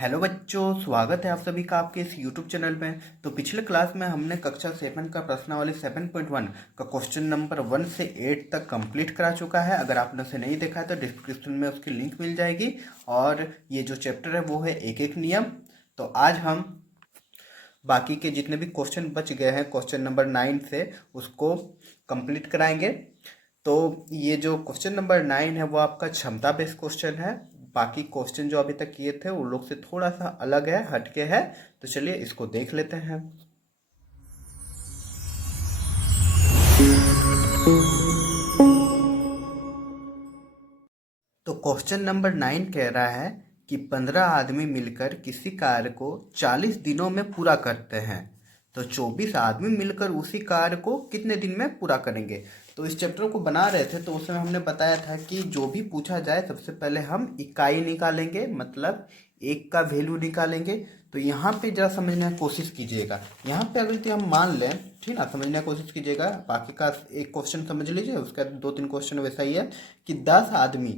Hello बच्चों, स्वागत है आप सभी का आपके इस यूट्यूब चैनल में। तो पिछले क्लास में हमने कक्षा 7 का प्रश्नावली 7.1 का क्वेश्चन नंबर 1 से 8 तक कंप्लीट करा चुका है। अगर आपने उसे नहीं देखा है तो डिस्क्रिप्शन में उसकी लिंक मिल जाएगी। और ये जो चैप्टर है वो है एक एक नियम। तो आज हम बाकी के जितने भी क्वेश्चन बच गए हैं क्वेश्चन नंबर 9 से उसको कंप्लीट कराएंगे। तो ये जो क्वेश्चन नंबर 9 है वो आपका क्षमता बेस्ड क्वेश्चन है। बाकी क्वेश्चन जो अभी तक किए थे उन लोग से थोड़ा सा अलग है, हटके है। तो चलिए इसको देख लेते हैं। तो क्वेश्चन नंबर 9 कह रहा है कि 15 आदमी मिलकर किसी कार्य को 40 दिनों में पूरा करते हैं, तो 24 आदमी मिलकर उसी कार्य को कितने दिन में पूरा करेंगे। तो इस चैप्टर को बना रहे थे तो उसमें हमने बताया था कि जो भी पूछा जाए सबसे पहले हम इकाई निकालेंगे, मतलब एक का वैल्यू निकालेंगे। तो यहाँ पे जरा समझने की कोशिश कीजिएगा। यहाँ पे अगर हम मान लें, ठीक ना, समझने की कोशिश कीजिएगा। बाकी का एक क्वेश्चन समझ लीजिए, उसका 2-3 क्वेश्चन वैसा ही है कि 10 आदमी,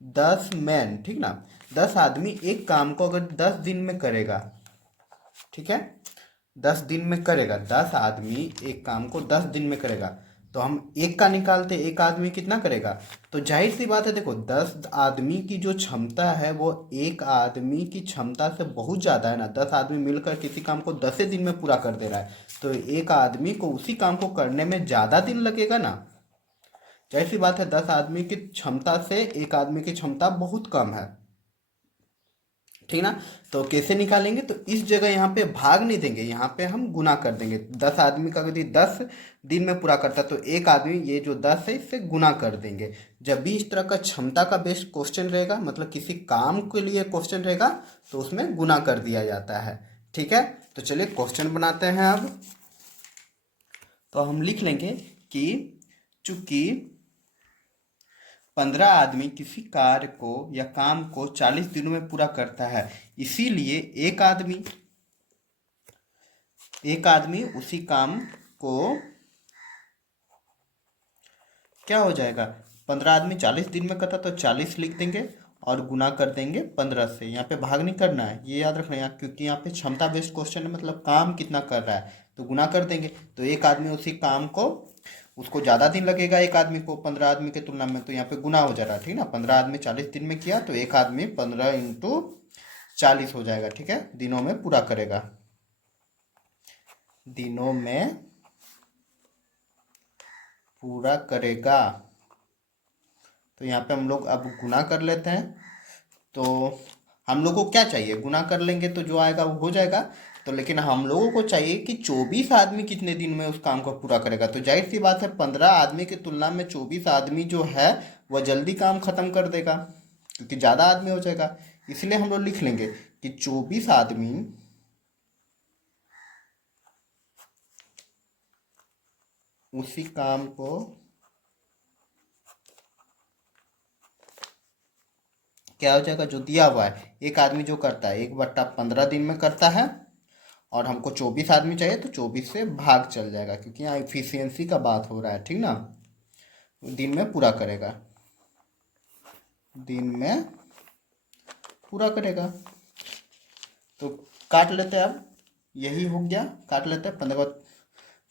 10 मैन, ठीक ना, 10 आदमी एक काम को अगर 10 दिन में करेगा, ठीक है, 10 दिन में करेगा, 10 आदमी एक काम को 10 दिन में करेगा, तो हम एक का निकालते, एक आदमी कितना करेगा। तो जाहिर सी बात है, देखो 10 आदमी की जो क्षमता है वो एक आदमी की क्षमता से बहुत ज़्यादा है ना। 10 आदमी मिलकर किसी काम को 10 दिन में पूरा कर दे रहा है, तो एक आदमी को उसी काम को करने में ज़्यादा दिन लगेगा ना। जाहिर सी बात है 10 आदमी की क्षमता से एक आदमी की क्षमता बहुत कम है, ठीक ना। तो कैसे निकालेंगे, तो इस जगह यहाँ पे भाग नहीं देंगे, यहाँ पे हम गुना कर देंगे। 10 आदमी का यदि 10 दिन में पूरा करता तो एक आदमी, ये जो 10 है इससे गुना कर देंगे। जब भी इस तरह का क्षमता का बेस्ड क्वेश्चन रहेगा, मतलब किसी काम के लिए क्वेश्चन रहेगा, तो उसमें गुना कर दिया जाता है, ठीक है। तो चलिए क्वेश्चन बनाते हैं अब। तो हम लिख लेंगे कि चूंकि 15 आदमी किसी कार्य को या काम को 40 दिनों में पूरा करता है, इसीलिए एक आदमी उसी काम को, क्या हो जाएगा, 15 आदमी 40 दिन में करता तो 40 लिख देंगे और गुना कर देंगे 15 से। यहाँ पे भाग नहीं करना है, ये याद रखना है, क्योंकि यहाँ पे क्षमता बेस्ड क्वेश्चन है, मतलब काम कितना कर रहा है, तो गुना कर देंगे। तो एक आदमी उसी काम को, उसको ज़्यादा दिन लगेगा एक आदमी को 15 आदमी के तुलना में, तो यहाँ पे गुना हो जा रहा है, ठीक ना। 15 आदमी 40 दिन में किया तो एक आदमी 15 इंटू 40 हो जाएगा, ठीक है, दिनों में पूरा करेगा, दिनों में पूरा करेगा। तो यहाँ पे हम लोग अब गुना कर लेते हैं। तो हम लोग को क्या चाहिए, गुना कर लेंगे तो जो आएगा वो हो जाएगा। तो लेकिन हम लोगों को चाहिए कि 24 आदमी कितने दिन में उस काम को पूरा करेगा। तो जाहिर सी बात है 15 आदमी की तुलना में 24 आदमी जो है वह जल्दी काम खत्म कर देगा, क्योंकि ज़्यादा आदमी हो जाएगा। इसलिए हम लोग लिख लेंगे कि 24 आदमी उसी काम को क्या हो जाएगा, जो दिया हुआ है, एक आदमी जो करता है 1/15 दिन में करता है, और हमको 24 आदमी चाहिए तो 24 से भाग चल जाएगा, क्योंकि यहाँ इफिशियंसी का बात हो रहा है, ठीक ना। दिन में पूरा करेगा, दिन में पूरा करेगा। तो काट लेते हैं अब, यही हो गया, काट लेते हैं। 15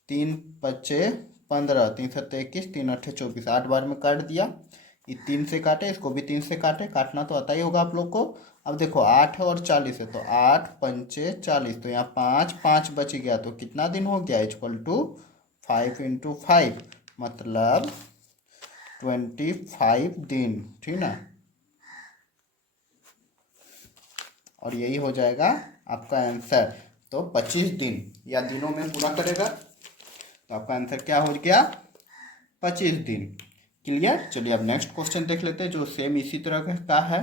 3 5 15, 3 7 21, 3 8 24, 8 बार में काट दिया। ये 3 से काटे, इसको भी 3 से काटे, काटना तो आता ही होगा आप लोग को। अब देखो 8 और 40 है, तो 8 पंचे 40, तो यहाँ 5 5 बच गया, तो कितना दिन हो गया, इक्वल टू 5 इंटू 5, मतलब 25 दिन, ठीक ना। और यही हो जाएगा आपका आंसर। तो 25 दिन या दिनों में पूरा करेगा, तो आपका आंसर क्या हो गया, 25 दिन। क्लियर। चलिए अब नेक्स्ट क्वेश्चन देख लेते हैं जो सेम इसी तरह का है।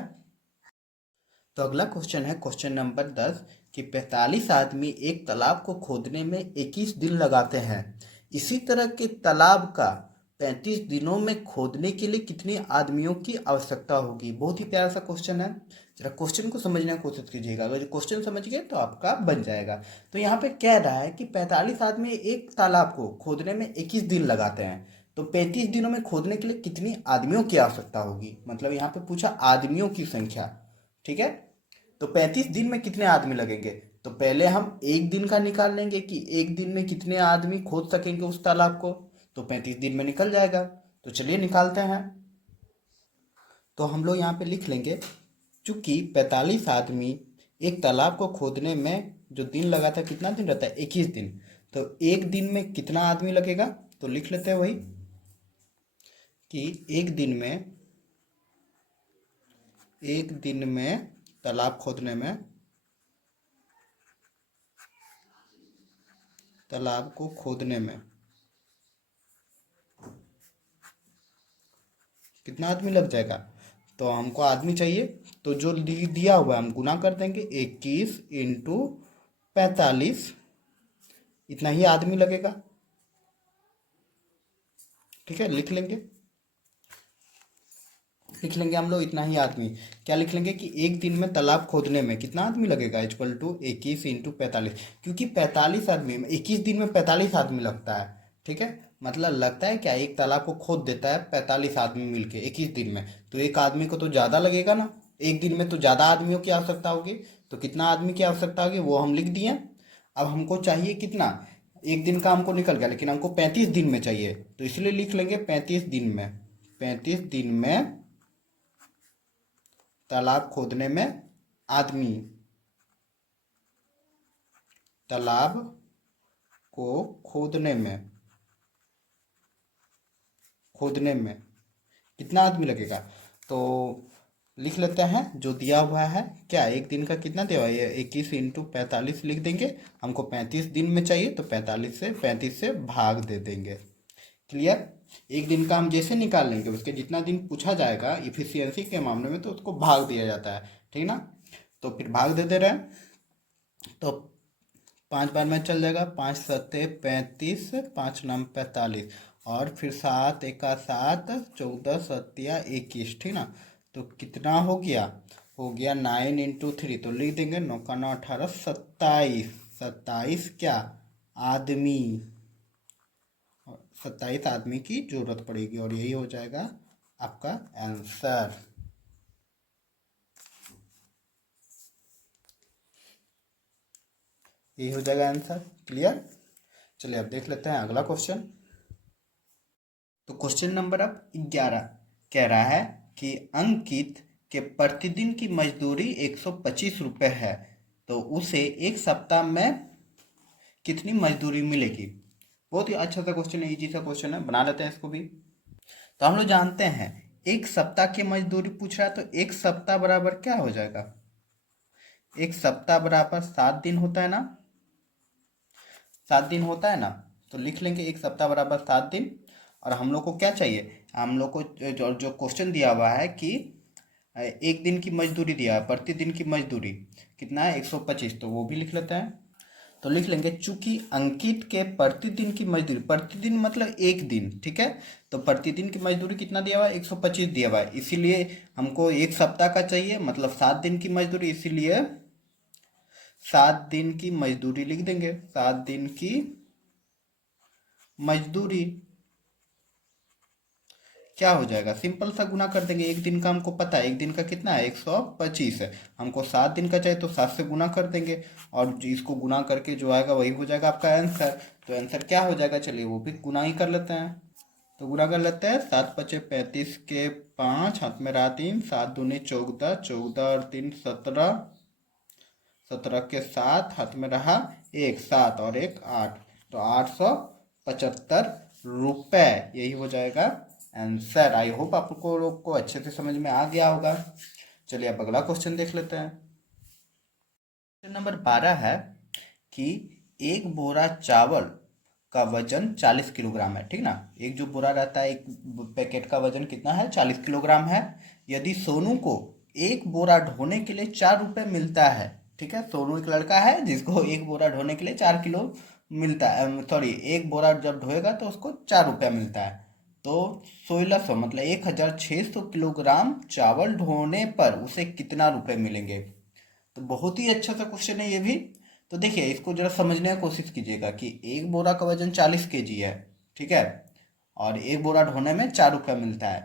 तो अगला क्वेश्चन है क्वेश्चन नंबर 10 कि 45 आदमी एक तालाब को खोदने में 21 दिन लगाते हैं, इसी तरह के तालाब का 35 दिनों में खोदने के लिए कितने आदमियों की आवश्यकता होगी। बहुत ही प्यारा सा क्वेश्चन है, जरा क्वेश्चन को समझने की कोशिश कीजिएगा। अगर क्वेश्चन समझ गए तो आपका बन जाएगा। तो यहाँ पे कह रहा है कि 45 आदमी एक तालाब को खोदने में 21 दिन लगाते हैं, तो 35 दिनों में खोदने के लिए कितनी आदमियों की आवश्यकता होगी, मतलब यहाँ पे पूछा आदमियों की संख्या, ठीक है। तो 35 दिन में कितने आदमी लगेंगे? तो पहले हम एक दिन का निकाल लेंगे कि एक दिन में कितने आदमी खोद सकेंगे उस तालाब को। तो 35 दिन में निकल जाएगा। तो चलिए निकालते हैं। तो हम लोग यहाँ पे लिख लेंगे, चूंकि 45 आदमी एक तालाब को खोदने में जो दिन लगा था, कितना दिन रहता है? 21 दिन। तो एक दिन में कितना आदमी लगेगा? तो लिख लेते हैं वही कि एक दिन में तालाब खोदने में, तालाब को खोदने में कितना आदमी लग जाएगा? तो हमको आदमी चाहिए, तो जो दिया हुआ है हम गुना कर देंगे, 21 × 45, इतना ही आदमी लगेगा। ठीक है, लिख लेंगे हम लोग इतना ही आदमी। क्या लिख लेंगे कि एक दिन में तालाब खोदने में कितना आदमी लगेगा, इक्वल टू 21 × 45। क्योंकि 45 आदमी में 21 दिन में 45 आदमी लगता है। ठीक है, मतलब लगता है क्या, एक तालाब को खोद देता है 45 आदमी मिलके 21 दिन में। तो एक आदमी को तो ज़्यादा लगेगा ना, एक दिन में तो ज़्यादा आदमियों की आवश्यकता होगी। तो कितना आदमी की आवश्यकता होगी वो हम लिख दिए। अब हमको चाहिए कितना, एक दिन का हमको निकल गया, लेकिन हमको 35 दिन में चाहिए। तो इसलिए लिख लेंगे 35 दिन में तालाब खोदने में आदमी, तालाब को खोदने में कितना आदमी लगेगा? तो लिख लेते हैं जो दिया हुआ है। क्या एक दिन का कितना दिया हुआ है? 21 × 45 लिख देंगे। हमको 35 दिन में चाहिए, तो 35 से भाग दे देंगे। क्लियर? एक दिन का हम जैसे निकाल लेंगे, उसके जितना दिन पूछा जाएगा इफिशियंसी के मामले में, तो उसको भाग दिया जाता है। ठीक ना? तो फिर भाग दे दे रहे हैं। तो 5 बार में चल जाएगा, 5×7 = 35, 5×9 = 45, और फिर 7×1 = 7, 14×7 = 21। ठीक ना? तो कितना हो गया? हो गया 9 × 3। तो लिख देंगे 9×9 = 18, 27। 27 क्या? आदमी। 27 आदमी की जरूरत पड़ेगी, और यही हो जाएगा आपका आंसर। यही हो जाएगा आंसर। क्लियर? चलिए अब देख लेते हैं अगला क्वेश्चन। तो क्वेश्चन नंबर अब 11 कह रहा है कि अंकित के प्रतिदिन की मजदूरी 125 रुपये है, तो उसे एक सप्ताह में कितनी मजदूरी मिलेगी? बहुत ही अच्छा सा क्वेश्चन है, इजी सा क्वेश्चन है, बना लेते हैं इसको भी। तो हम लोग जानते हैं एक सप्ताह की मजदूरी पूछ रहा है, तो एक सप्ताह बराबर क्या हो जाएगा? एक सप्ताह बराबर 7 दिन होता है ना, 7 दिन होता है ना। तो लिख लेंगे एक सप्ताह बराबर 7 दिन। और हम लोग को क्या चाहिए? हम लोग को जो क्वेश्चन दिया हुआ है कि एक दिन की मजदूरी दिया है, प्रतिदिन की मजदूरी कितना है? 125। तो वो भी लिख लेते हैं। तो लिख लेंगे चूंकि अंकित के प्रतिदिन की मजदूरी, प्रतिदिन मतलब एक दिन, ठीक है। तो प्रतिदिन की मजदूरी कितना दिया हुआ है? 125 दिया हुआ है, इसीलिए हमको एक सप्ताह का चाहिए, मतलब 7 दिन की मजदूरी, इसीलिए 7 दिन की मजदूरी लिख देंगे। 7 दिन की मजदूरी क्या हो जाएगा? सिंपल सा गुना कर देंगे। एक दिन का हमको पता है, एक दिन का कितना है? 125 है। हमको 7 दिन का चाहिए, तो 7 से गुना कर देंगे, और इसको गुना करके जो आएगा वही हो जाएगा आपका आंसर। तो आंसर क्या हो जाएगा? चलिए वो भी गुना ही कर लेते हैं। तो गुना कर लेते हैं। 7×5 = 35 के 5, हाथ में रहा 3, 7×2 = 14, 14 और 3 = 17, 17 के 7, हाथ में रहा 1, 7 और 1 8, तो 875 रुपये, यही हो जाएगा आंसर। आई होप आपको लोग को अच्छे से समझ में आ गया होगा। चलिए अब अगला क्वेश्चन देख लेते हैं। क्वेश्चन नंबर 12 है कि एक बोरा चावल का वजन 40 किलोग्राम है, ठीक ना। एक जो बोरा रहता है, एक पैकेट का वजन कितना है? 40 किलोग्राम है। यदि सोनू को एक बोरा ढोने के लिए 4 रुपये मिलता है, ठीक है। सोनू एक लड़का है जिसको एक बोरा ढोने के लिए 4 किलो मिलता है, सॉरी, एक बोरा जब ढोएगा तो उसको 4 रुपया मिलता है। तो 1600 मतलब 1600 किलोग्राम चावल ढोने पर उसे कितना रुपए मिलेंगे? तो बहुत ही अच्छा सा क्वेश्चन है ये भी। तो देखिए इसको जरा समझने की कोशिश कीजिएगा कि एक बोरा का वजन 40 kg है, ठीक है, और एक बोरा ढोने में 4 रुपया मिलता है।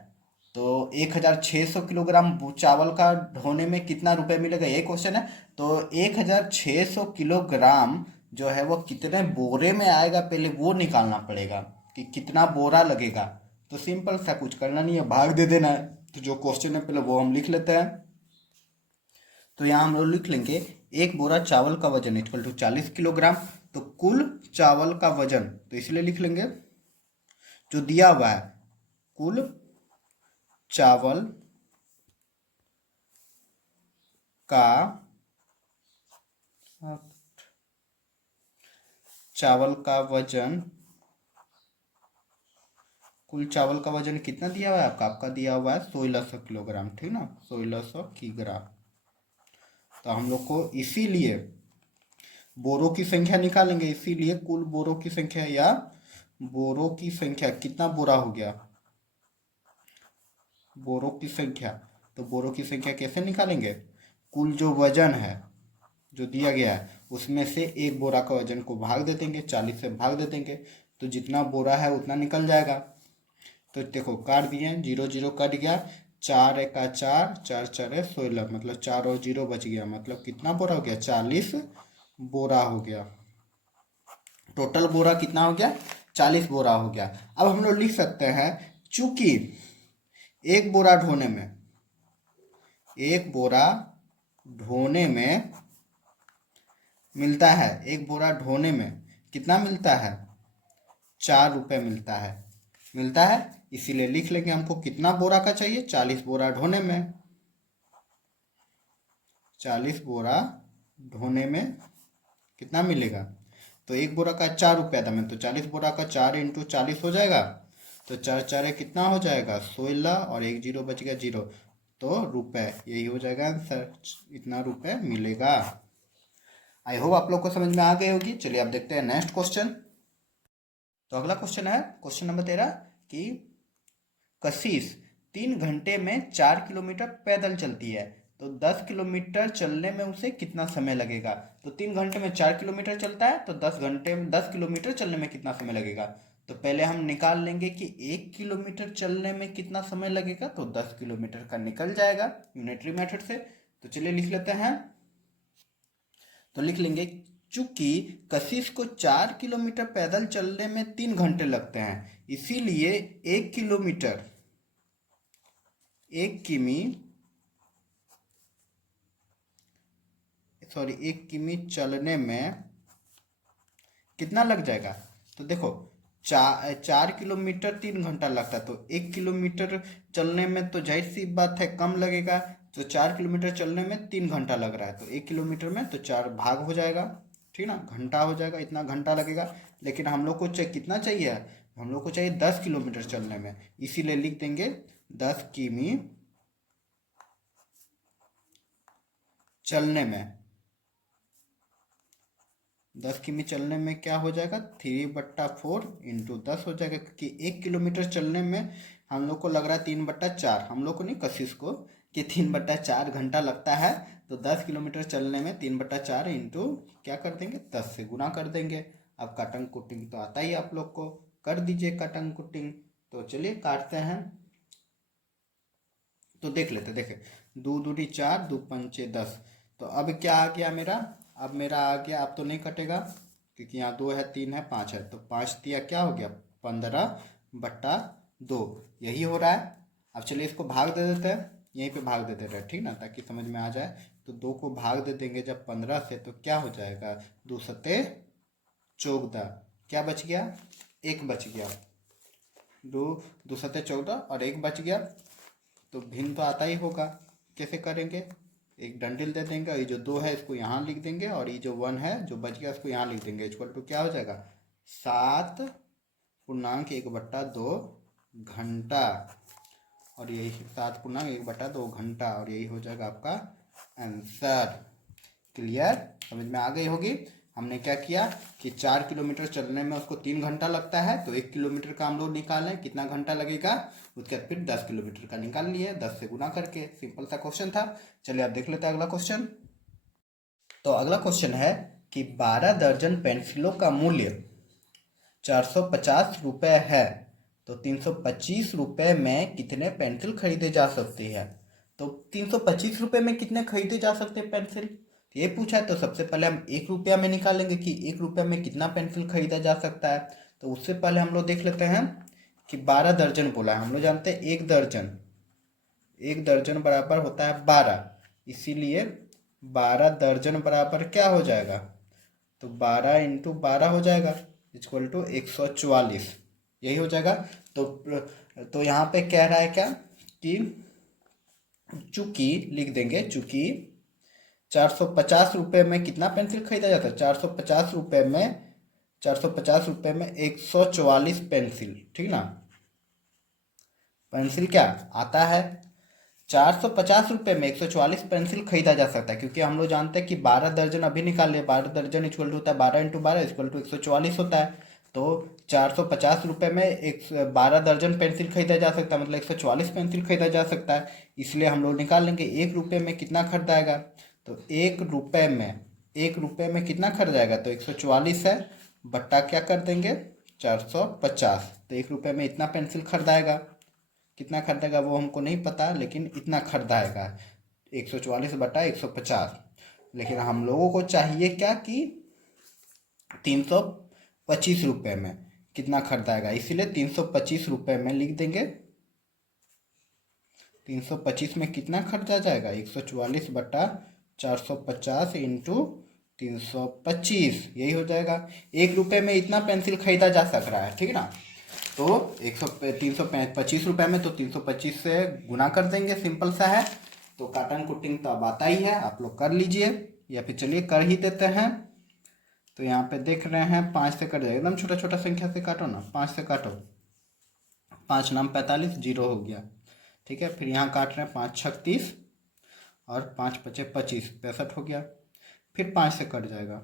तो 1600 किलोग्राम चावल का ढोने में कितना रुपए मिलेगा, ये क्वेश्चन है। तो 1600 किलोग्राम जो है वो कितने बोरे में आएगा, पहले वो निकालना पड़ेगा कि कितना बोरा लगेगा। तो सिंपल सा, कुछ करना नहीं है, भाग दे देना है। तो जो क्वेश्चन है पहले वो हम लिख लेते हैं। तो यहाँ हम लोग लिख लेंगे एक बोरा चावल का वजन इक्वल टू 40 किलोग्राम। तो कुल चावल का वजन, तो इसलिए लिख लेंगे जो दिया हुआ है, कुल चावल का वजन, कुल चावल का वजन कितना दिया हुआ है आपका दिया हुआ है 1600 किलोग्राम, ठीक ना, 1600 किलोग्राम। तो हम लोग को इसीलिए बोरों की संख्या निकालेंगे, इसीलिए कुल बोरों की संख्या या बोरों की संख्या, कितना बोरा हो गया, बोरों की संख्या। तो बोरों की संख्या कैसे निकालेंगे, कुल जो वजन है जो दिया गया है उसमें से एक बोरा का वजन को भाग दे देंगे, 40 से भाग दे देंगे, तो जितना बोरा है उतना निकल जाएगा। तो देखो काट दिए, 0 0 कट गया, 4 एका 4, 4 4 16, मतलब 4 और 0 बच गया, मतलब कितना बोरा हो गया, 40 बोरा हो गया। टोटल बोरा कितना हो गया, 40 बोरा हो गया। अब हम लोग लिख सकते हैं, चूंकि एक बोरा ढोने में, एक बोरा ढोने में मिलता है, एक बोरा ढोने में कितना मिलता है, 4 रुपये मिलता है। इसीलिए लिख लेंगे हमको कितना बोरा का चाहिए, 40 बोरा ढोने में, 40 बोरा ढोने में कितना मिलेगा। तो एक बोरा का 4 रुपया था में, तो 40 बोरा का 4 इंटू 40 हो जाएगा। तो 4 4 कितना हो जाएगा 16, और एक जीरो बच गया 0, तो रुपए, यही हो जाएगा आंसर, इतना रुपए मिलेगा। आई होप आप लोग को समझ में आ गई होगी। चलिए अब देखते हैं नेक्स्ट क्वेश्चन। तो अगला क्वेश्चन है क्वेश्चन नंबर 13 कि कशिश 3 घंटे में 4 किलोमीटर पैदल चलती है, तो 10 किलोमीटर चलने में उसे कितना समय लगेगा। तो 3 घंटे में 4 किलोमीटर चलता है, तो 10 घंटे में 10 किलोमीटर चलने में कितना समय लगेगा। तो पहले हम निकाल लेंगे कि 1 किलोमीटर चलने में कितना समय लगेगा, तो 10 किलोमीटर का निकल जाएगा यूनिटरी मेथड से। तो चलिए लिख लेते हैं। तो लिख लेंगे, चूंकि कशिश को 4 किलोमीटर पैदल चलने में 3 घंटे लगते हैं, इसीलिए 1 किलोमीटर, 1 किमी, सॉरी 1 किमी चलने में कितना लग जाएगा। तो देखो 4 किलोमीटर 3 घंटा लगता है, तो 1 किलोमीटर चलने में तो जाहिर सी बात है कम लगेगा। तो 4 किलोमीटर चलने में 3 घंटा लग रहा है, तो 1 किलोमीटर में तो 4 भाग हो जाएगा, ठीक ना, घंटा हो जाएगा, इतना घंटा लगेगा। लेकिन हम लोग को कितना चाहिए, हम लोग को चाहिए 10 किलोमीटर चलने में, इसीलिए लिख देंगे 10 किमी चलने में। 10 किमी चलने में क्या हो जाएगा, 3/4 इंटू 10 हो जाएगा, क्योंकि 1 किलोमीटर चलने में हम लोग को लग रहा है 3/4, हम लोग को नहीं कशिश को, कि 3/4 घंटा लगता है। तो 10 किलोमीटर चलने में 3/4 इंटू क्या कर देंगे, 10 से गुना कर देंगे। अब कटिंग कुटिंग तो आता ही आप लोग को, कर दीजिए कटिंग कुटिंग। तो चलिए काटते हैं, तो देख लेते, देखे 2 दूनी 4, 2 पंचे 10। तो अब क्या आ गया मेरा, अब मेरा आ गया, अब तो नहीं कटेगा क्योंकि यहाँ 2 है, 3 है, 5 है, तो 5 दिया क्या हो गया 15/2, यही हो रहा है। अब चलिए इसको भाग दे देते हैं, यहीं पे भाग दे देते हैं, ठीक ना, ताकि समझ में आ जाए। तो 2 को भाग दे देंगे जब 15 से, तो क्या हो जाएगा 2 सत्ते 14, क्या बच गया, 1 बच गया, 2 सत्ते 14 और 1 बच गया। तो भिन्न तो आता ही होगा, कैसे करेंगे, एक डंडिल दे देंगे, और ये जो 2 है इसको यहाँ लिख देंगे, और ये जो 1 है जो बच गया इसको यहाँ लिख देंगे, इक्वल टू क्या हो जाएगा 7.1/2 घंटा, और यही 7.1/2 घंटा, और यही हो जाएगा आपका आंसर। क्लियर, समझ में आ गई होगी। हमने क्या किया कि 4 किलोमीटर चलने में उसको 3 घंटा लगता है, तो 1 किलोमीटर का हम लोग निकालें कितना घंटा लगेगा, उसके बाद फिर 10 किलोमीटर का निकाल लिए 10 से गुना करके। सिंपल सा क्वेश्चन था। चलिए आप देख लेते हैं अगला क्वेश्चन। तो अगला क्वेश्चन है कि 12 दर्जन पेंसिलों का मूल्य 450 रुपये है, तो 325 रुपये में कितने पेंसिल खरीदे जा सकती है। तो 325 रुपये में कितने खरीदे जा सकते हैं पेंसिल, ये पूछा है। तो सबसे पहले हम 1 रुपया में निकालेंगे कि 1 रुपये में कितना पेंसिल खरीदा जा सकता है। तो उससे पहले हम लोग देख लेते हैं कि 12 दर्जन बोला है। हम लोग जानते हैं 1 दर्जन बराबर होता है 12, इसीलिए 12 दर्जन बराबर क्या हो जाएगा, तो 12 इंटू 12 हो जाएगा इक्वल टू 144, यही हो जाएगा। तो यहाँ पे कह रहा है क्या कि चूंकि लिख देंगे, चूंकि 450 रुपये में कितना पेंसिल खरीदा जाता है, 450 रुपये में 144 पेंसिल, ठीक ना। पेंसिल क्या आता है, 450 रुपये में 144 पेंसिल खरीदा जा सकता है, क्योंकि हम लोग जानते हैं कि 12 दर्जन अभी निकाल लिए, 12 दर्जन इक्वल टू होता है 12 इंटू 12 इक्वल टू 144 होता है। तो 450 रुपये में 12 दर्जन पेंसिल खरीदा जा सकता है, मतलब 144 पेंसिल खरीदा जा सकता है। इसलिए हम लोग निकाल लेंगे 1 रुपये में कितना खरीदाएगा। तो 1 रुपये में कितना खरीदाएगा, तो 144 है बट्टा क्या कर देंगे 450। तो 1 रुपये में इतना पेंसिल खरीदाएगा, कितना खरीदेगा वो हमको नहीं पता, लेकिन इतना खरीदाएगा 144 बटा 150। लेकिन हम लोगों को चाहिए क्या कि 325 रुपये में कितना खरीदाएगा, इसीलिए 325 रुपये में लिख देंगे। 325 में कितना खरीदा जाएगा, 144 बटा 450 इंटू 325, यही हो जाएगा। 1 रुपये में इतना पेंसिल खरीदा जा सक रहा है, ठीक ना। तो 325 रुपये में तो 325 से गुना कर देंगे, सिंपल सा है। तो काटन कुटिंग तो अब आता ही है, आप लोग कर लीजिए, या फिर चलिए कर ही देते हैं। तो यहाँ पे देख रहे हैं 5 से कट जाएगा, एकदम छोटा छोटा संख्या से काटो ना, 5 से काटो, 5 नाम 45, 0 हो गया, ठीक है। फिर यहाँ काट रहे हैं 5 36 और 5 पचे 25, 65 हो गया। फिर 5 से कट जाएगा,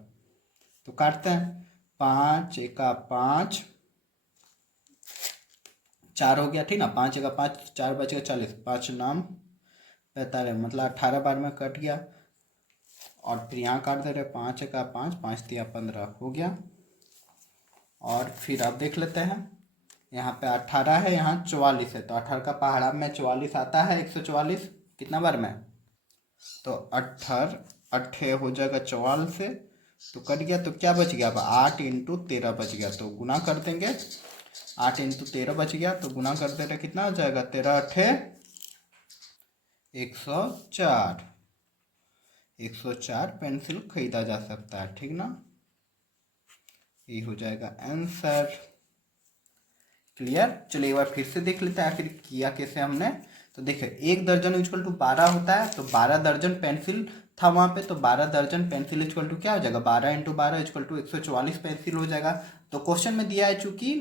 तो काटते हैं, 5 एका 5, 4 हो गया, ठीक ना। 5 एका 5, 4 बचेगा 40, 5 नाम 45, मतलब 18 बार में कट गया। और फिर यहाँ काट दे रहे 5 एका 5, 5 तिया 15 हो गया। और फिर आप देख लेते हैं, यहाँ पे 18 है, यहाँ 44 है, तो 18 का पहाड़ा में 44 आता है, 144 कितना बार में, तो 18 हो जाएगा 44 से, तो कट गया। तो क्या बच गया, अब 8 इंटू 13 बच गया, तो गुना कर देंगे, 8 इंटू 13 बच गया, तो गुना कर दे रहे कितना हो जाएगा, 13 अठे 104, 104 पेंसिल खरीदा जा सकता है, ठीक ना। ये हो जाएगा आंसर। क्लियर। चलिए एक बार फिर से देख लेते हैं आखिर किया कैसे हमने। तो देखिए 1 दर्जन इक्वल टू 12 होता है, तो 12 दर्जन पेंसिल था वहाँ पे, तो 12 दर्जन पेंसिल इक्वल टू क्या हो जाएगा, 12 इंटू 12 इक्वल टू 144 पेंसिल हो जाएगा। तो क्वेश्चन में दिया है चूंकि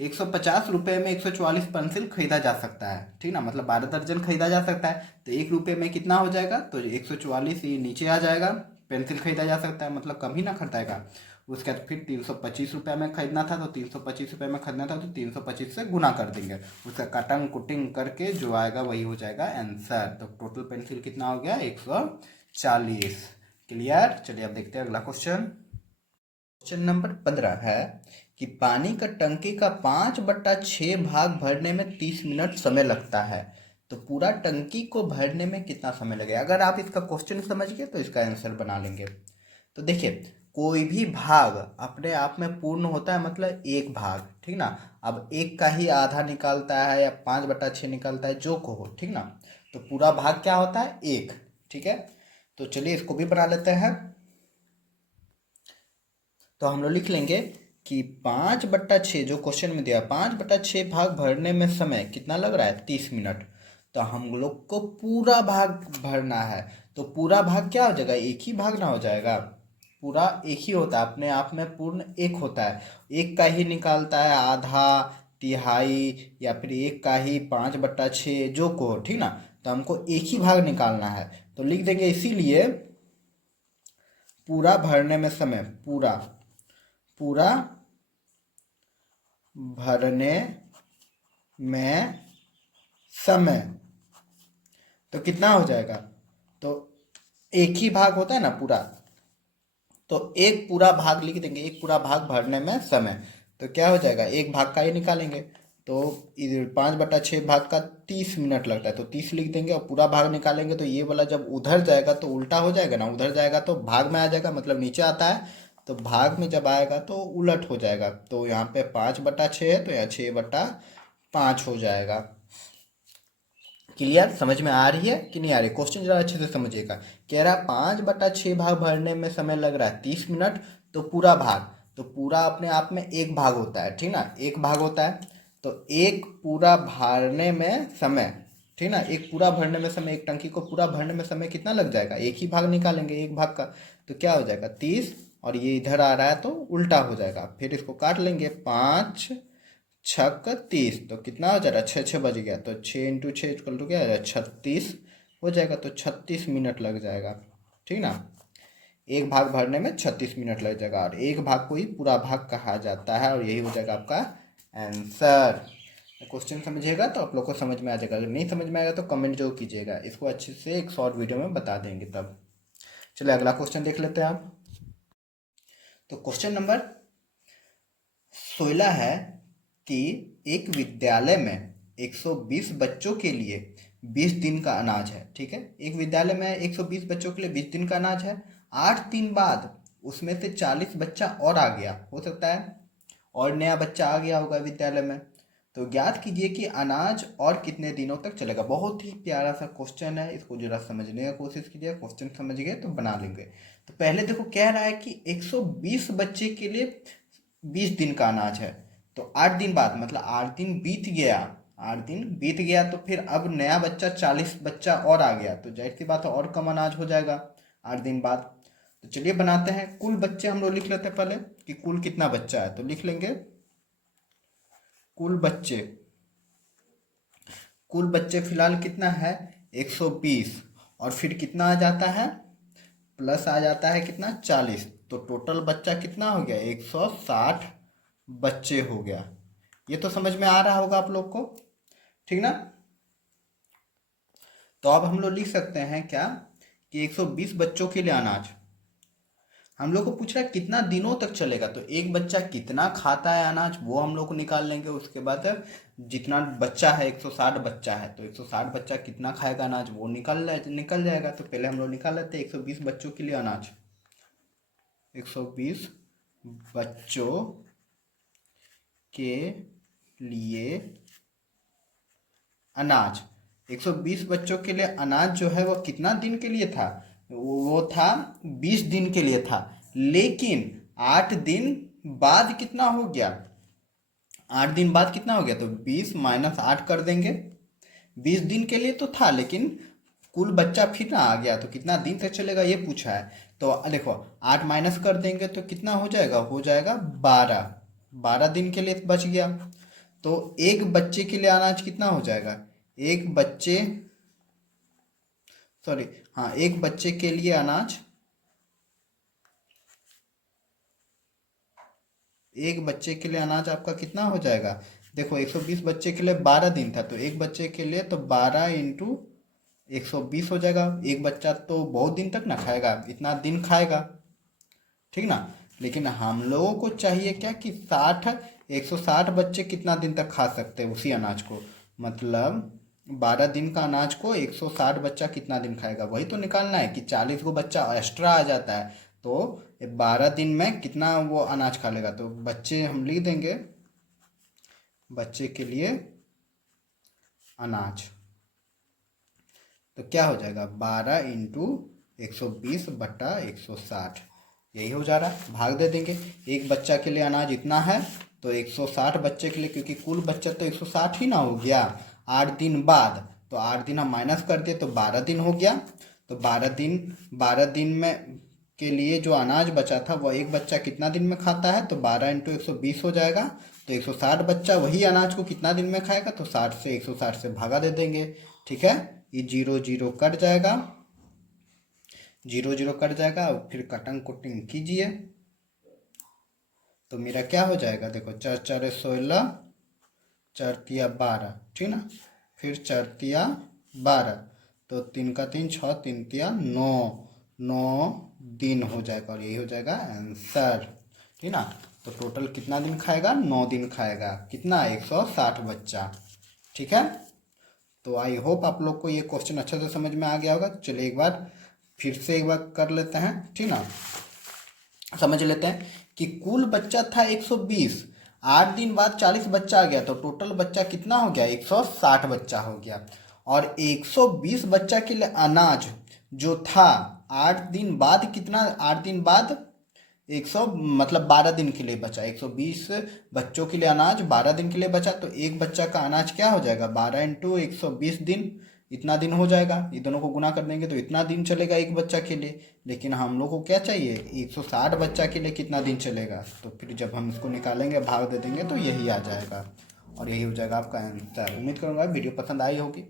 150 रुपये में 144 पेंसिल खरीदा जा सकता है, ठीक ना, मतलब 12 दर्जन खरीदा जा सकता है। तो 1 रुपये में कितना हो जाएगा, तो 144 ये नीचे आ जाएगा, पेंसिल खरीदा जा सकता है, मतलब कम ही ना खरीदाएगा। उसके बाद फिर 325 रुपये में खरीदना था, तो 325 रुपये में खरीदना था, तो 325 से गुना कर देंगे, उसका कटिंग कुटिंग करके जो आएगा वही हो जाएगा आंसर। तो टोटल पेंसिल कितना हो गया, 140। क्लियर। चलिए अब देखते हैं अगला क्वेश्चन। क्वेश्चन नंबर 15 है कि पानी का टंकी का 5/6 भाग भरने में 30 मिनट समय लगता है, तो पूरा टंकी को भरने में कितना समय लगेगा। अगर आप इसका क्वेश्चन समझ गए तो इसका आंसर बना लेंगे। तो देखिए कोई भी भाग अपने आप में पूर्ण होता है, मतलब एक भाग, ठीक ना। अब एक का ही आधा निकालता है या 5/6 निकालता है, जो को हो, ठीक ना। तो पूरा भाग क्या होता है, एक, ठीक है। तो चलिए इसको भी बना लेते हैं। तो हम लोग लिख लेंगे कि 5/6 जो क्वेश्चन में दिया, 5/6 भाग भरने में समय कितना लग रहा है, 30 मिनट। तो हम लोग को पूरा भाग भरना है, तो पूरा भाग क्या हो जाएगा, एक ही भाग ना हो जाएगा, पूरा एक ही होता है, अपने आप में पूर्ण एक होता है। एक का ही निकालता है आधा, तिहाई, या फिर एक का ही 5/6 जो को हो, ठीक ना। तो हमको एक ही भाग निकालना है, तो लिख देंगे इसीलिए पूरा भरने में समय, पूरा भरने में समय, तो कितना हो जाएगा, तो एक ही भाग होता है ना पूरा, तो एक पूरा भाग लिख देंगे, एक पूरा भाग भरने में समय। तो क्या हो जाएगा, एक भाग का ही निकालेंगे, तो 5/6 भाग का 30 मिनट लगता है, तो 30 लिख देंगे और पूरा भाग निकालेंगे तो ये वाला जब उधर जाएगा तो उल्टा हो जाएगा ना, उधर जाएगा तो भाग में आ जाएगा, मतलब नीचे आता है तो भाग में जब आएगा तो उलट हो जाएगा। तो यहाँ पे 5/6 है तो यहाँ 6/5 हो जाएगा। क्लियर? समझ में आ रही है कि नहीं आ रही? क्वेश्चन जरा अच्छे से समझिएगा। कह रहा है 5/6 भाग भरने में समय लग रहा है 30 मिनट, तो पूरा भाग, तो पूरा अपने आप में एक भाग होता है, ठीक ना, एक भाग होता है। तो एक पूरा भरने में समय, ठीक ना, एक पूरा भरने में समय, एक टंकी को पूरा भरने में समय कितना लग जाएगा, एक ही भाग निकालेंगे एक भाग का, तो क्या हो जाएगा 30, और ये इधर आ रहा है तो उल्टा हो जाएगा। फिर इसको काट लेंगे, 5×6 = 30, तो कितना हो जाएगा, 6 बज गया, तो 6 × 6 = क्या हो जाएगा 36 हो जाएगा, तो 36 मिनट लग जाएगा, ठीक ना। एक भाग भरने में 36 मिनट लग जाएगा, और एक भाग को ही पूरा भाग कहा जाता है, और यही हो जाएगा आपका आंसर। क्वेश्चन समझिएगा तो आप लोग को समझ में आ जाएगा, अगर नहीं समझ में आएगा तो कमेंट जरूर कीजिएगा, इसको अच्छे से एक शॉर्ट वीडियो में बता देंगे तब। चलिए अगला क्वेश्चन देख लेते हैं आप। तो क्वेश्चन नंबर 16 है कि एक विद्यालय में 120 बच्चों के लिए 20 दिन का अनाज है, ठीक है, एक विद्यालय में 120 बच्चों के लिए 20 दिन का अनाज है। 8 दिन बाद उसमें से 40 बच्चा और आ गया, हो सकता है और नया बच्चा आ गया होगा विद्यालय में, तो ज्ञात कीजिए कि अनाज और कितने दिनों तक चलेगा। बहुत ही प्यारा सा क्वेश्चन है, इसको जरा समझने की कोशिश कीजिए, क्वेश्चन समझ गए तो बना लेंगे। तो पहले देखो कह रहा है कि 120 बच्चे के लिए 20 दिन का अनाज है, तो 8 दिन बाद, मतलब 8 दिन बीत गया, 8 दिन बीत गया तो फिर अब नया बच्चा 40 बच्चा और आ गया, तो जाहिर सी बात है और कम अनाज हो जाएगा 8 दिन बाद। तो चलिए बनाते हैं, कुल बच्चे हम लोग लिख लेते हैं पहले कि कुल कितना बच्चा है, तो लिख लेंगे कुल बच्चे, कुल बच्चे फिलहाल कितना है 120, और फिर कितना आ जाता है प्लस आ जाता है कितना 40, तो टोटल बच्चा कितना हो गया 160 बच्चे हो गया। ये तो समझ में आ रहा होगा आप लोग को, ठीक ना। तो अब हम लोग लिख सकते हैं क्या कि 120 बच्चों के लिए अनाज, हम लोग को पूछ रहा है कितना दिनों तक चलेगा, तो एक बच्चा कितना खाता है अनाज वो हम लोग को निकाल लेंगे। उसके बाद जितना बच्चा है 160 बच्चा है, तो 160 बच्चा कितना खाएगा अनाज वो निकल जाएगा। तो पहले हम लोग निकाल लेते हैं 120 बच्चों के लिए अनाज, 120 बच्चों के लिए अनाज, 120 बच्चों के लिए अनाज जो है वो कितना दिन के लिए था, वो था 20 दिन के लिए था, लेकिन 8 दिन बाद कितना हो गया, 8 दिन बाद कितना हो गया, तो 20 - 8 कर देंगे। 20 दिन के लिए तो था लेकिन कुल बच्चा फिर ना आ गया, तो कितना दिन तक चलेगा ये पूछा है। तो देखो 8 माइनस कर देंगे तो कितना हो जाएगा 12, 12 दिन के लिए बच गया। तो एक बच्चे के लिए अनाज कितना हो जाएगा, एक बच्चे, सॉरी हाँ, एक बच्चे के लिए अनाज, एक बच्चे के लिए अनाज आपका कितना हो जाएगा, देखो 120 बच्चे के लिए 12 दिन था, तो एक बच्चे के लिए तो 12 × 120 हो जाएगा। एक बच्चा तो बहुत दिन तक ना खाएगा, इतना दिन खाएगा, ठीक ना। लेकिन हम लोगों को चाहिए क्या कि 160 बच्चे कितना दिन तक खा सकते हैं उसी अनाज को, मतलब 12 दिन का अनाज को 160 बच्चा कितना दिन खाएगा, वही तो निकालना है कि 40 को बच्चा एक्स्ट्रा आ जाता है, तो 12 दिन में कितना वो अनाज खा लेगा। तो बच्चे हम लिख देंगे, बच्चे के लिए अनाज, तो क्या हो जाएगा 12 × 120/160, यही हो जा रहा है, भाग दे देंगे। एक बच्चा के लिए अनाज इतना है तो 160 बच्चे के लिए, क्योंकि कुल बच्चा तो 160 ही ना हो गया 8 दिन बाद, तो 8 दिन हम माइनस कर दिए तो 12 दिन हो गया। तो 12 दिन में के लिए जो अनाज बचा था वह एक बच्चा कितना दिन में खाता है, तो 12 × 120 हो जाएगा, तो 160 बच्चा वही अनाज को कितना दिन में खाएगा, तो 60 से 160 से भागा दे देंगे, ठीक है। ये 0 0 कट जाएगा, 0 0 कट जाएगा, और फिर कटिंग कुटिंग कीजिए तो मेरा क्या हो जाएगा, देखो 4 4 16, 4 तिया 12, ठीक ना, फिर 4 तिया 12, तो 3 का 3 6, 3 तिया 9 दिन हो जाएगा, और यही हो जाएगा आंसर, ठीक ना। तो टोटल कितना दिन खाएगा, 9 दिन खाएगा। कितना, 160 बच्चा। ठीक है, तो आई होप आप लोग को ये क्वेश्चन अच्छे से समझ में आ गया होगा। चलिए एक बार फिर से एक बार कर लेते हैं, ठीक ना। समझ लेते हैं कि कुल बच्चा था 120, 8 दिन बाद 40 बच्चा आ गया, तो टोटल बच्चा कितना हो गया, 160 बच्चा हो गया। और 120 बच्चा के लिए अनाज जो था 8 दिन बाद कितना, 8 दिन बाद 100 मतलब 12 दिन के लिए बचा। 120 बच्चों के लिए अनाज 12 दिन के लिए बचा, तो एक बच्चा का अनाज क्या हो जाएगा, 12 इंटू 120 दिन, इतना दिन हो जाएगा। ये दोनों को गुना कर देंगे तो इतना दिन चलेगा एक बच्चा के लिए। लेकिन हम लोग को क्या चाहिए, 160 बच्चा के लिए कितना दिन चलेगा। तो फिर जब हम इसको निकालेंगे, भाग दे देंगे, तो यही आ जाएगा और यही हो जाएगा आपका आंसर। उम्मीद करूँगा वीडियो पसंद आई होगी।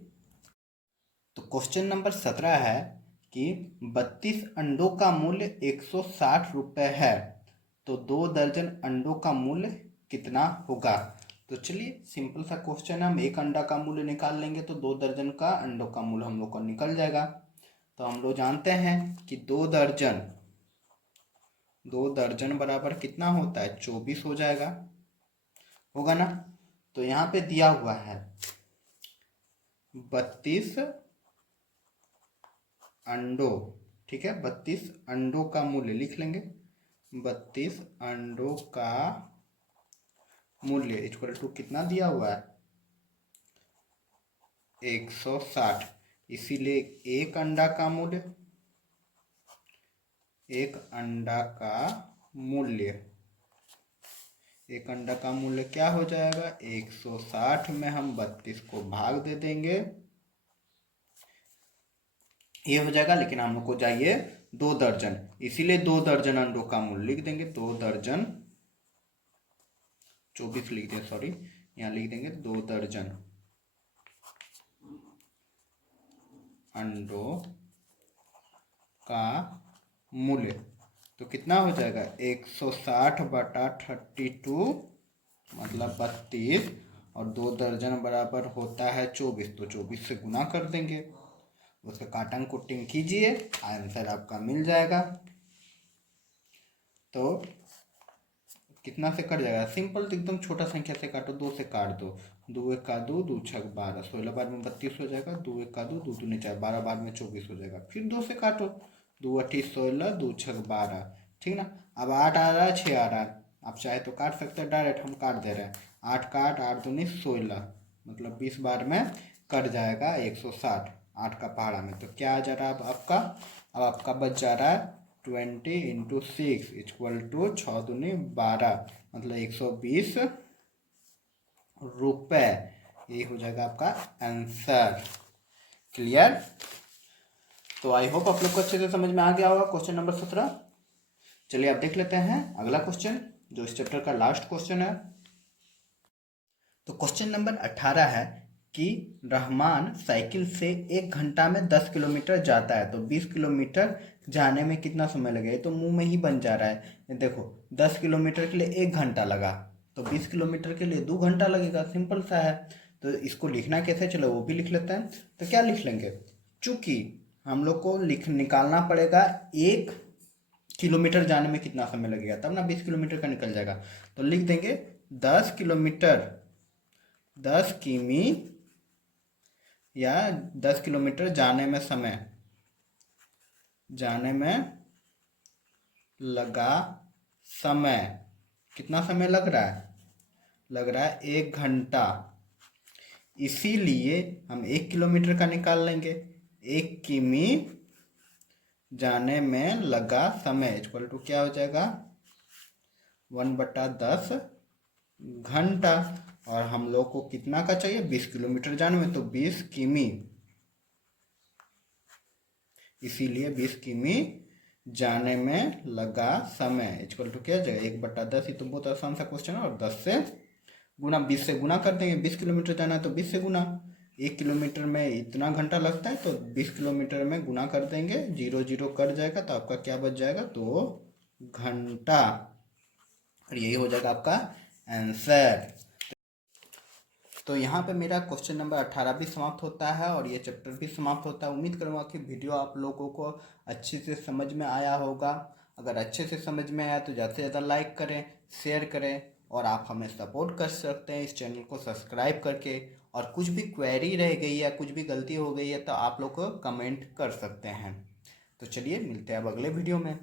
तो क्वेश्चन नंबर 17 है कि 32 अंडों का मूल्य 160 रुपये है, तो 2 दर्जन अंडों का मूल्य कितना होगा। तो चलिए सिंपल सा क्वेश्चन है, हम एक अंडा का मूल्य निकाल लेंगे तो 2 दर्जन का अंडों का मूल्य हम लोग को निकल जाएगा। तो हम लोग जानते हैं कि 2 दर्जन बराबर कितना होता है, 24 हो जाएगा, होगा ना। तो यहाँ पे दिया हुआ है 32 अंडों, ठीक है, 32 अंडों का मूल्य लिख लेंगे। 32 अंडों का मूल्य इक्वल टू कितना दिया हुआ है, 160। इसीलिए एक अंडा का मूल्य, एक अंडा का मूल्य, एक अंडा का मूल्य क्या हो जाएगा, 160 में हम 32 को भाग दे देंगे, ये हो जाएगा। लेकिन हम लोग को चाहिए 2 दर्जन, इसीलिए 2 दर्जन अंडों का मूल्य लिख देंगे। 2 दर्जन, 24 लिख दें, सॉरी, यहाँ लिख देंगे 2 दर्जन अंडों का मूल्य। तो कितना हो जाएगा, 160 बटा 32 मतलब 32, और 2 दर्जन बराबर होता है 24, तो 24 से गुना कर देंगे, उसका काटन कुटिंग कीजिए, आंसर आपका मिल जाएगा। तो कितना से कट जाएगा, सिंपल तो एकदम छोटा संख्या से काटो, 2 से काट दो, 2 एक का 2, 2 छक 12, 16 बार में 32 हो जाएगा, 2 एक का 2, 2 दूनी 4, 12 बार में 24 हो जाएगा। फिर 2 से काटो, 2 अठी 16, 2 छक 12, ठीक ना। अब 8 आ रहा है, 6 आ रहा है, आप चाहे तो काट सकते हैं, डायरेक्ट हम काट दे रहे हैं। 8 का 8, 8 दूनी 16, मतलब 20 बार में कट जाएगा 160, 8 का पहाड़ा में। तो क्या आ जा रहा है अब आपका, अब आपका बच जा रहा है 20 इंटू 6 इक्वल टू 6 दूनी 12, मतलब 120 रुपये। ये हो जाएगा आपका आंसर। क्लियर। तो आई होप आप लोग को अच्छे से समझ में आ गया होगा क्वेश्चन नंबर 17। चलिए आप देख लेते हैं अगला क्वेश्चन, जो इस चैप्टर का लास्ट क्वेश्चन है। तो क्वेश्चन नंबर 18 है कि रहमान साइकिल से 1 घंटा में 10 किलोमीटर जाता है, तो 20 किलोमीटर जाने में कितना समय लगेगा। तो मुंह में ही बन जा रहा है, देखो 10 किलोमीटर के लिए 1 घंटा लगा, तो 20 किलोमीटर के लिए 2 घंटा लगेगा, सिंपल सा है। तो इसको लिखना कैसे, चलो वो भी लिख लेते हैं। तो क्या लिख लेंगे, चूंकि हम लोग को निकालना पड़ेगा 1 किलोमीटर जाने में कितना समय लगेगा, तब ना 20 किलोमीटर का निकल जाएगा। तो लिख देंगे 10 किलोमीटर, 10 किमी या 10 किलोमीटर जाने में समय, जाने में लगा समय, कितना समय लग रहा है, लग रहा है 1 घंटा। इसीलिए हम 1 किलोमीटर का निकाल लेंगे, 1 किमी जाने में लगा समय इक्वल टू क्या हो जाएगा, 1/10 घंटा। और हम लोग को कितना का चाहिए, 20 किलोमीटर जाने में, तो 20 किमी, इसीलिए 20 किमी जाने में लगा समय इक्वल टू क्या हो जाएगा, 1/10। ये तो बहुत आसान सा क्वेश्चन है। और 10 से गुना, 20 से गुना कर देंगे, 20 किलोमीटर जाना है तो 20 से गुना, 1 किलोमीटर में इतना घंटा लगता है, तो 20 किलोमीटर में गुना कर देंगे, 0 0 कट जाएगा, तो आपका क्या बच जाएगा, 2 घंटा। और यही हो जाएगा आपका आंसर। तो यहाँ पे मेरा क्वेश्चन नंबर 18 भी समाप्त होता है और ये चैप्टर भी समाप्त होता है। उम्मीद करूँगा कि वीडियो आप लोगों को अच्छे से समझ में आया होगा। अगर अच्छे से समझ में आया तो ज़्यादा से ज़्यादा लाइक करें, शेयर करें और आप हमें सपोर्ट कर सकते हैं इस चैनल को सब्सक्राइब करके। और कुछ भी क्वेरी रह गई या कुछ भी गलती हो गई है तो आप लोग को कमेंट कर सकते हैं। तो चलिए मिलते हैं अब अगले वीडियो में।